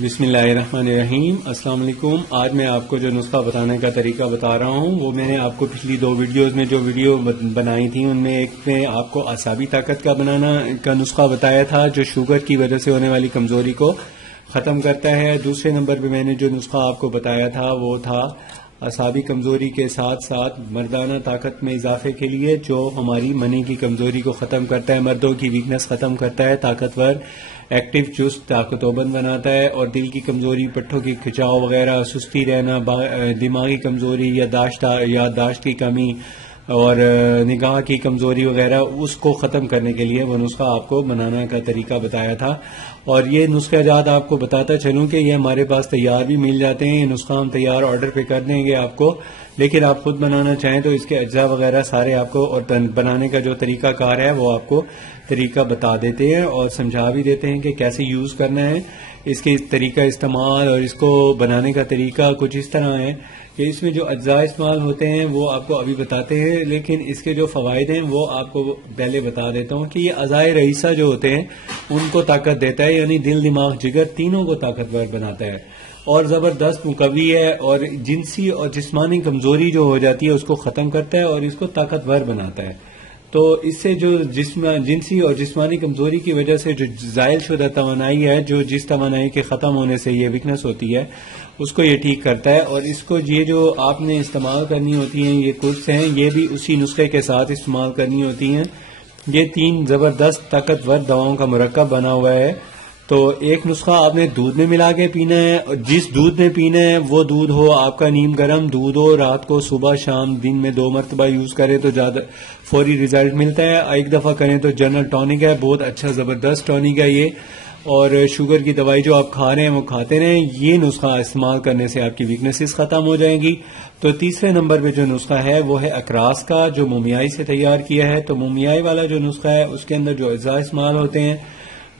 بسم اللہ الرحمن الرحیم۔ السلام علیکم۔ آج میں آپ کو جو نسخہ بتانے کا طریقہ بتا رہا ہوں وہ میں نے آپ کو پچھلی 2 ویڈیوز میں جو ویڈیو بنائی تھی ان میں ایک میں آپ کو اعصابی طاقت کا بنانا کا نسخہ بتایا تھا جو شوگر کی وجہ سے ہونے والی کمزوری کو ختم کرتا ہے۔ دوسرے نمبر پہ میں نے جو نسخہ آپ کو بتایا تھا وہ تھا اعصابی کمزوری کے ساتھ ساتھ مردانہ طاقت میں اضافے کے لیے جو ہماری منی کی کمزوری کو ختم کرتا ہے، مردوں کی ویکنس ختم کرتا ہے، طاقتور ایکٹیو چست طاقتوبند بناتا ہے، اور دل کی کمزوری، پٹھوں کی کھچاؤ وغیرہ، سستی رہنا، دماغی کمزوری، یادداشت کی کمی اور نگاہ کی کمزوری وغیرہ اس کو ختم کرنے کے لیے وہ نسخہ آپ کو بنانا کا طریقہ بتایا تھا۔ اور یہ نسخہ جات آپ کو بتاتا چلوں کہ یہ ہمارے پاس تیار بھی مل جاتے ہیں۔ یہ نسخہ ہم تیار آرڈر پہ کر دیں گے آپ کو، لیکن آپ خود بنانا چاہیں تو اس کے اجزاء وغیرہ سارے آپ کو اور بنانے کا جو طریقہ کار ہے وہ آپ کو طریقہ بتا دیتے ہیں اور سمجھا بھی دیتے ہیں کہ کیسے یوز کرنا ہے اس کے طریقہ استعمال، اور اس کو بنانے کا طریقہ کچھ اس طرح ہے کہ اس میں جو اجزاء استعمال ہوتے ہیں وہ آپ کو ابھی بتاتے ہیں، لیکن اس کے جو فوائد ہیں وہ آپ کو پہلے بتا دیتا ہوں کہ یہ اعضاء رئیسہ جو ہوتے ہیں ان کو طاقت دیتا ہے، یعنی دل، دماغ، جگر تینوں کو طاقتور بناتا ہے اور زبردست مقوی ہے، اور جنسی اور جسمانی کمزوری جو ہو جاتی ہے اس کو ختم کرتا ہے اور اس کو طاقتور بناتا ہے۔ تو اس سے جو جنسی اور جسمانی کمزوری کی وجہ سے جو زائل شدہ توانائی ہے، جو جس توانائی کے ختم ہونے سے یہ ویکنس ہوتی ہے اس کو یہ ٹھیک کرتا ہے، اور اس کو یہ جو آپ نے استعمال کرنی ہوتی ہیں یہ کورس ہیں، یہ بھی اسی نسخے کے ساتھ استعمال کرنی ہوتی ہیں۔ یہ 3 زبردست طاقتور دواؤں کا مرکب بنا ہوا ہے۔ تو ایک نسخہ آپ نے دودھ میں ملا کے پینا ہے، اور جس دودھ میں پینا ہے وہ دودھ ہو آپ کا نیم گرم دودھ ہو، رات کو، صبح، شام، دن میں 2 مرتبہ یوز کریں تو زیادہ فوری ریزلٹ ملتا ہے، ایک دفعہ کریں تو جنرل ٹونک ہے، بہت اچھا زبردست ٹونک ہے یہ، اور شوگر کی دوائی جو آپ کھا رہے ہیں وہ کھاتے رہیں۔ یہ نسخہ استعمال کرنے سے آپ کی ویکنسز ختم ہو جائیں گی۔ تو تیسرے نمبر پہ جو نسخہ ہے وہ ہے اکراس کا، جو مومیائی سے تیار کیا ہے۔ تو مومیائی والا جو نسخہ ہے اس کے اندر جو اجزاء استعمال ہوتے ہیں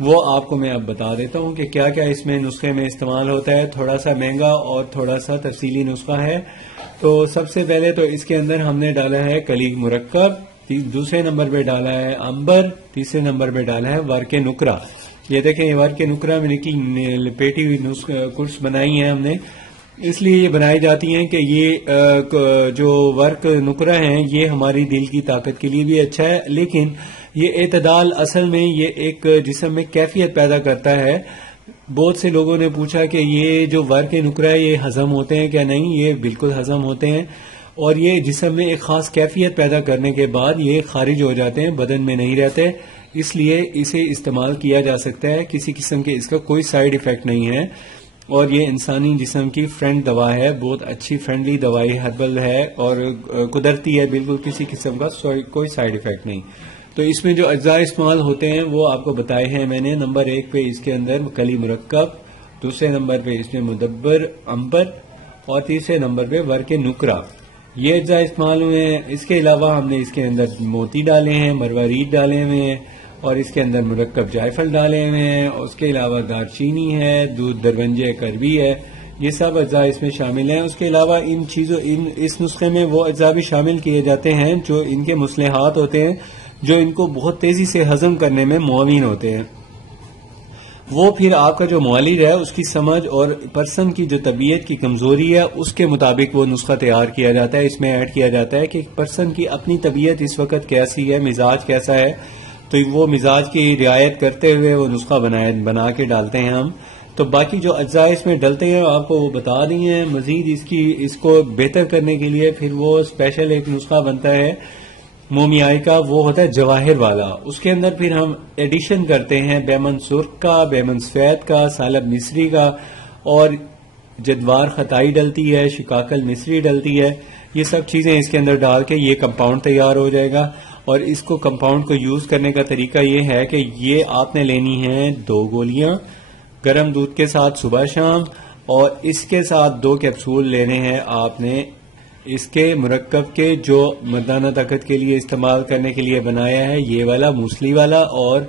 وہ آپ کو میں اب بتا دیتا ہوں کہ کیا کیا اس میں نسخے میں استعمال ہوتا ہے۔ تھوڑا سا مہنگا اور تھوڑا سا تفصیلی نسخہ ہے۔ تو سب سے پہلے تو اس کے اندر ہم نے ڈالا ہے کلی مرکب، دوسرے نمبر پہ ڈالا ہے عنبر، تیسرے نمبر پہ ڈالا ہے ورق نکرہ۔ یہ دیکھیں یہ ورق نکرہ میں کی لپیٹی ہوئی کورس بنائی ہیں ہم نے، اس لیے یہ بنائی جاتی ہیں کہ یہ جو ورق نکرہ ہیں یہ ہماری دل کی طاقت کے لیے بھی اچھا ہے، لیکن یہ اعتدال اصل میں یہ ایک جسم میں کیفیت پیدا کرتا ہے۔ بہت سے لوگوں نے پوچھا کہ یہ جو ورق نکرہ ہے یہ ہضم ہوتے ہیں کیا؟ نہیں، یہ بالکل ہضم ہوتے ہیں، اور یہ جسم میں ایک خاص کیفیت پیدا کرنے کے بعد یہ خارج ہو جاتے ہیں، بدن میں نہیں رہتے، اس لیے اسے استعمال کیا جا سکتا ہے، کسی قسم کے اس کا کوئی سائیڈ ایفیکٹ نہیں ہے، اور یہ انسانی جسم کی فرینڈ دوا ہے، بہت اچھی فرینڈلی دوائی ہربل ہے اور قدرتی ہے، بالکل کسی قسم کا کوئی سائیڈ ایفیکٹ نہیں۔ تو اس میں جو اجزاء استعمال ہوتے ہیں وہ آپ کو بتائے ہیں میں نے۔ نمبر 1 پہ اس کے اندر کلی مرکب، دوسرے نمبر پہ اس میں مدبر، عنبر، اور تیسرے نمبر پہ ورق نکرہ، یہ اجزاء استعمال ہوئے ہیں۔ اس کے علاوہ ہم نے اس کے اندر موتی ڈالے ہیں، مروارید ڈالے ہوئے ہیں، اور اس کے اندر مرکب جائفل ڈالے ہوئے ہیں، اس کے علاوہ دار چینی ہے، دودھ درونجے کروی ہے، یہ سب اجزاء اس میں شامل ہیں۔ اس کے علاوہ اس نسخے میں وہ اجزاء بھی شامل کیے جاتے ہیں جو ان کے مصلحات ہوتے ہیں، جو ان کو بہت تیزی سے ہضم کرنے میں معاون ہوتے ہیں۔ وہ پھر آپ کا جو معالج ہے اس کی سمجھ اور پرسن کی جو طبیعت کی کمزوری ہے اس کے مطابق وہ نسخہ تیار کیا جاتا ہے۔ اس میں ایڈ کیا جاتا ہے کہ پرسن کی اپنی طبیعت اس وقت کیسی ہے، مزاج کیسا ہے، تو وہ مزاج کی رعایت کرتے ہوئے وہ نسخہ بنا کے ڈالتے ہیں ہم۔ تو باقی جو اجزاء اس میں ڈلتے ہیں آپ کو وہ بتا دی ہیں۔ مزید اس کو بہتر کرنے کے لیے پھر وہ اسپیشل ایک نسخہ بنتا ہے مومیائی کا، وہ ہوتا ہے جواہر والا۔ اس کے اندر پھر ہم ایڈیشن کرتے ہیں بیمن سرخ کا، بیمن سفید کا، سالب مصری کا، اور جدوار خطائی ڈلتی ہے، شکاکل مصری ڈلتی ہے، یہ سب چیزیں اس کے اندر ڈال کے یہ کمپاؤنڈ تیار ہو جائے گا۔ اور اس کو کمپاؤنڈ کو یوز کرنے کا طریقہ یہ ہے کہ یہ آپ نے لینی ہیں 2 گولیاں گرم دودھ کے ساتھ صبح شام، اور اس کے ساتھ 2 کیپسول لینے ہیں آپ نے اس کے مرکب کے جو مردانہ طاقت کے لیے استعمال کرنے کے لیے بنایا ہے، یہ والا موسلی والا، اور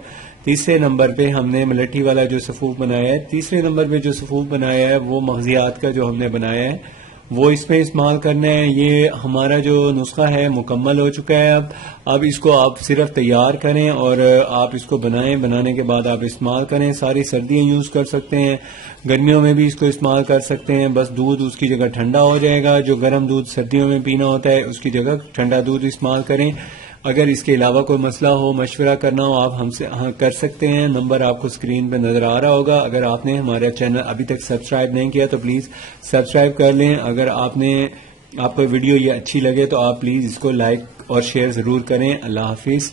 تیسرے نمبر پہ ہم نے ملٹھی والا جو سفوف بنایا ہے، تیسرے نمبر پہ جو سفوف بنایا ہے وہ مغزیات کا جو ہم نے بنایا ہے وہ اس میں استعمال کرنا ہے. یہ ہمارا جو نسخہ ہے مکمل ہو چکا ہے. اب اس کو آپ صرف تیار کریں اور آپ اس کو بنائیں. بنانے کے بعد آپ استعمال کریں. ساری سردیاں یوز کر سکتے ہیں, گرمیوں میں بھی اس کو استعمال کر سکتے ہیں. بس دودھ اس کی جگہ ٹھنڈا ہو جائے گا. جو گرم دودھ سردیوں میں پینا ہوتا ہے اس کی جگہ ٹھنڈا دودھ استعمال کریں. اگر اس کے علاوہ کوئی مسئلہ ہو, مشورہ کرنا ہو, آپ ہم سے کر سکتے ہیں. نمبر آپ کو اسکرین پہ نظر آ رہا ہوگا. اگر آپ نے ہمارا چینل ابھی تک سبسکرائب نہیں کیا تو پلیز سبسکرائب کر لیں. اگر آپ کو ویڈیو یہ اچھی لگے تو آپ پلیز اس کو لائک اور شیئر ضرور کریں. اللہ حافظ.